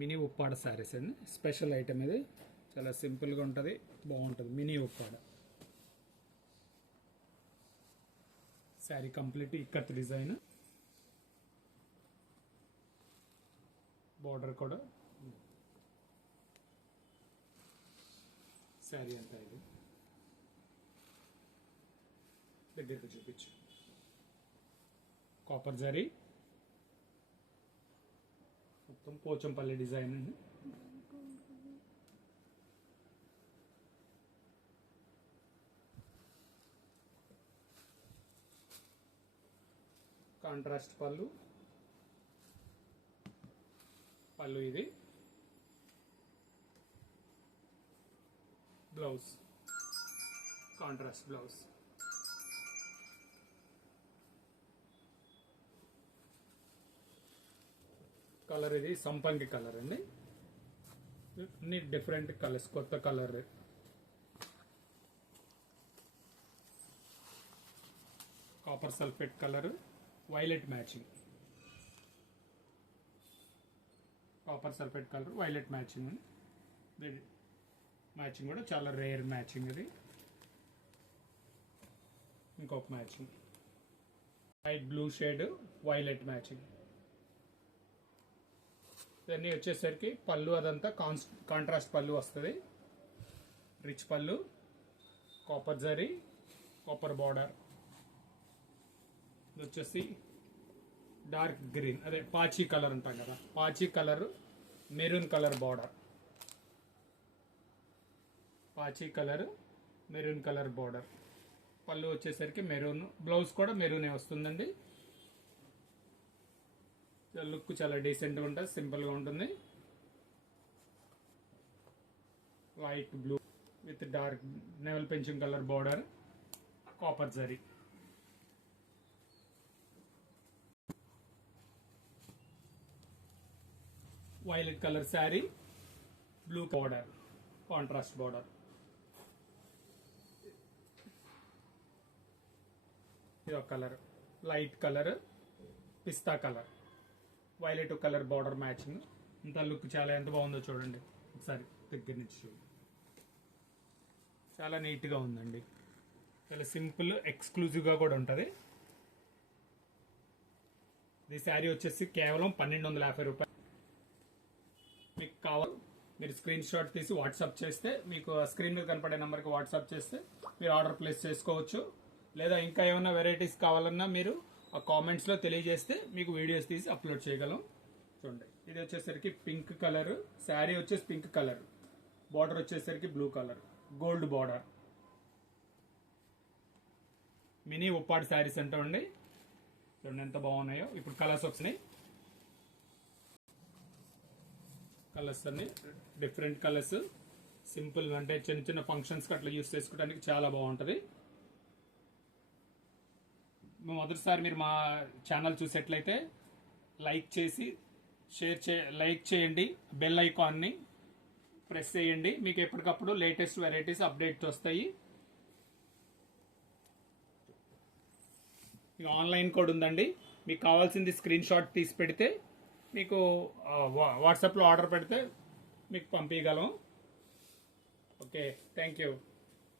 Mini Uppada saris అండి. Special item ఇది, చాలా సింపుల్గా ఉంటుంది, బాగుంటుంది. Mini Uppada sari complete ikat design, border కూడా. శారీ అంతా ఇది దగ్గరకు చూపించు. కాపర్ జరీ, మొత్తం పోచంపల్లి డిజైన్ అండి. కాంట్రాస్ట్ పళ్ళు, ఇది బ్లౌజ్, కాంట్రాస్ట్ బ్లౌజ్. కలర్ ఇది సంపంగి కలర్ అండి. అన్ని డిఫరెంట్ కలర్స్, కొత్త colour. Copper sulphate colour, violet matching. Copper sulphate colour, violet matching. Matching కూడా చాలా రేర్ మ్యాచింగ్ ఇది. ఇంకొక matching light blue shade, violet matching. ఇవన్నీ వచ్చేసరికి పళ్ళు అదంతా కాంట్రాస్ట్ పళ్ళు వస్తుంది. రిచ్ పళ్ళు, కాపర్ జరీ, కాపర్ బార్డర్. ఇది వచ్చేసి డార్క్ గ్రీన్, అదే పాచీ కలర్ ఉంటాం కదా, పాచీ కలర్, మెరూన్ కలర్ బార్డర్. పాచీ కలర్, మెరూన్ కలర్ బార్డర్. పళ్ళు వచ్చేసరికి మెరూన్, బ్లౌజ్ కూడా మెరూనే వస్తుందండి. లుక్ చాలా డీసెంట్గా ఉంటుంది, సింపుల్గా ఉంటుంది. Light blue with dark naval pension colour border, copper zari. Violet colour sari, blue border, contrast border. ఇది ఒక కలర్, లైట్ కలర్, పిస్తా colour, violet colour border matching. ఇంత లుక్ చాలా ఎంత బాగుందో చూడండి ఒకసారి దగ్గర నుంచి చూడండి. చాలా నీట్గా ఉందండి, చాలా సింపుల్, ఎక్స్క్లూజివ్గా కూడా ఉంటుంది. ఈ శారీ వచ్చేసి కేవలం 1250 రూపాయలు. మీకు కావాలి మీరు స్క్రీన్ షాట్ తీసి వాట్సాప్ చేస్తే, మీకు స్క్రీన్ మీద కనపడే నెంబర్కి వాట్సాప్ చేస్తే మీరు ఆర్డర్ ప్లేస్ చేసుకోవచ్చు. లేదా ఇంకా ఏమైనా వెరైటీస్ కావాలన్నా మీరు ఆ కామెంట్స్లో తెలియజేస్తే మీకు వీడియోస్ తీసి అప్లోడ్ చేయగలం. చూడండి, ఇది వచ్చేసరికి పింక్ కలర్, శారీ వచ్చేసి పింక్ కలర్, బార్డర్ వచ్చేసరికి blue colour, gold border. Mini Uppada saris అంటామండి. చూడండి ఎంత బాగున్నాయో. ఇప్పుడు కలర్స్ వచ్చినాయి, కలర్స్ అన్ని డిఫరెంట్ కలర్స్. సింపుల్ అంటే చిన్న చిన్న ఫంక్షన్స్కి అట్లా యూస్ చేసుకోవడానికి చాలా బాగుంటుంది. మొదటిసారి మీరు మా ఛానల్ చూసేట్లయితే లైక్ చేసి లైక్ చేయండి, బెల్ ఐకాన్ని ప్రెస్ చేయండి. మీకు ఎప్పటికప్పుడు లేటెస్ట్ వెరైటీస్ అప్డేట్స్ వస్తాయి. ఆన్లైన్ కోడ్ ఉందండి, మీకు కావాల్సింది స్క్రీన్ షాట్ తీసి పెడితే మీకు వాట్సాప్లో ఆర్డర్ పెడితే మీకు పంపించగలం. Okay, thank you.